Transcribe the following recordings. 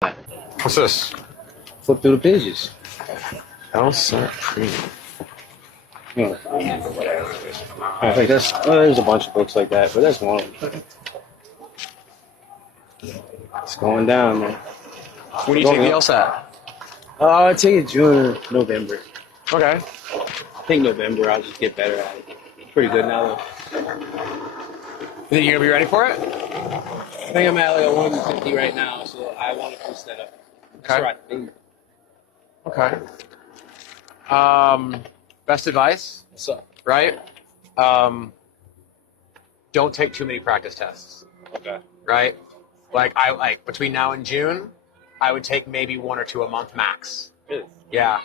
What's this? Flip through the pages. LSAT Premium. Yeah. Like there's a bunch of books like that, but that's one. It's going down, man. When do you take the LSAT? I take it June or November. Okay. I think November I'll just get better at it. Pretty good now though. You think you're gonna be ready for it? I think I'm at like a 150 right now, so I want to boost that up. That's Okay. what I think. Okay. Best advice, What's up? right? Don't take too many practice tests, Okay. right? Like between now and June, I would take maybe 1 or 2 a month max. Really? Yeah.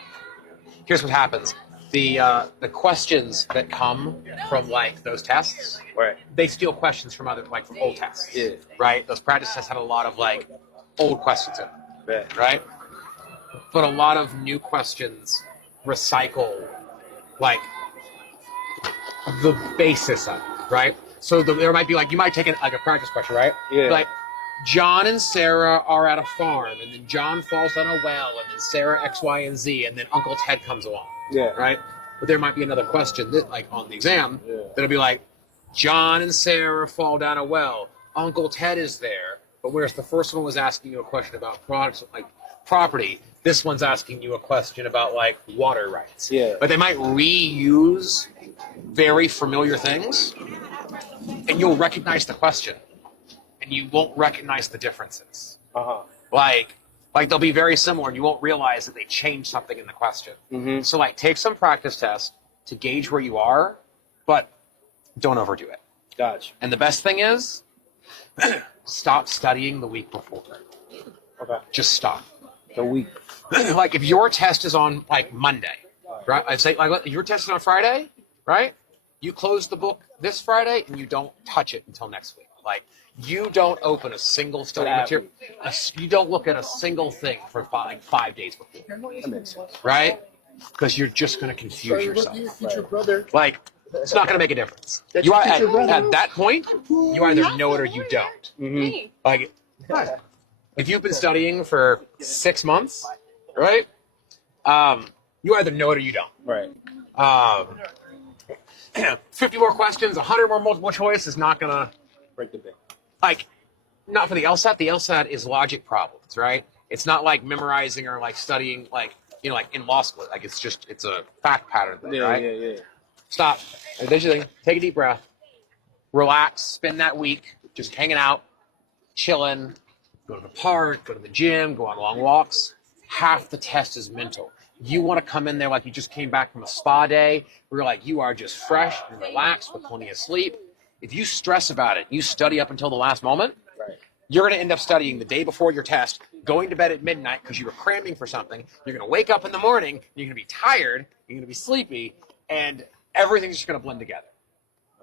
Here's what happens. The questions that come from like those tests, Right. they steal questions from from old tests. Yeah. Right? Those practice tests had a lot of like old questions in them, Bet. right? But a lot of new questions recycle like the basis of it, right? So there might be like, you might take like a practice question, right? Yeah. Like, John and Sarah are at a farm, and then John falls down a well, and then Sarah X, Y, and Z, and then Uncle Ted comes along. Yeah. Right? But there might be another question that, like on the exam, that'll be like, John and Sarah fall down a well. Uncle Ted is there, but whereas the first one was asking you a question about products like property, this one's asking you a question about like water rights. Yeah. But they might reuse very familiar things, and you'll recognize the question, and you won't recognize the differences. Like they'll be very similar, and you won't realize that they changed something in the question. Mm-hmm. So like take some practice tests to gauge where you are, but don't overdo it. Gotcha. And the best thing is, stop studying the week before. Okay. Just stop. The week. Like if your test is on like Monday, right? I'd say like if your test is on Friday, right? You close the book this Friday and you don't touch it until next week. Like you don't open a single study material. You don't look at a single thing for 5 days before. That makes sense. Right? Because you're just going to confuse yourself. Future brother. Like, it's not going to make a difference. That's You are your brother. at that point, you either know it or you don't. Mm-hmm. Like, if you've been studying for 6 months, right? You either know it or you don't. Right. 50 more questions, 100 more multiple choice is not going to, Break the bank. like, not for the LSAT. The LSAT is logic problems, right? It's not like memorizing or like studying, like, like in law school. Like, it's a fact pattern thing, right? Yeah. Stop. There's your thing. Take a deep breath. Relax. Spend that week just hanging out, chilling. Go to the park, go to the gym, go on long walks. Half the test is mental. You want to come in there like you just came back from a spa day, where you're like, you are just fresh and relaxed with plenty of sleep. If you stress about it, you study up until the last moment, Right. you're going to end up studying the day before your test, going to bed at midnight because you were cramming for something. You're going to wake up in the morning, you're going to be tired, you're going to be sleepy, and everything's just going to blend together.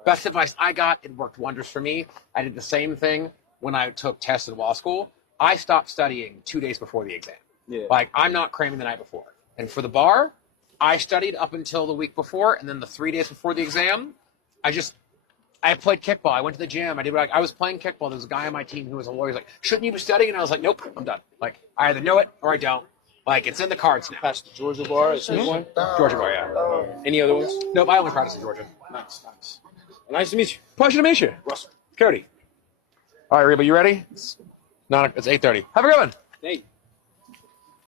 Best advice I got, it worked wonders for me. I did the same thing when I took tests in law school. I stopped studying 2 days before the exam. Yeah. Like, I'm not cramming the night before. And for the bar, I studied up until the week before, and then the 3 days before the exam, I played kickball. I went to the gym. I was playing kickball. There was a guy on my team who was a lawyer. He's like, shouldn't you be studying? And I was like, nope, I'm done. Like, I either know it or I don't. Like, it's in the cards now. Past the Georgia bar. Is this one? Georgia bar, yeah. Any other ones? Nope, I only practice in Georgia. Nice. Nice to meet you. Pleasure to meet you. Russell. Cody. All right, Reba, you ready? It's 8:30. Have a good one. Hey.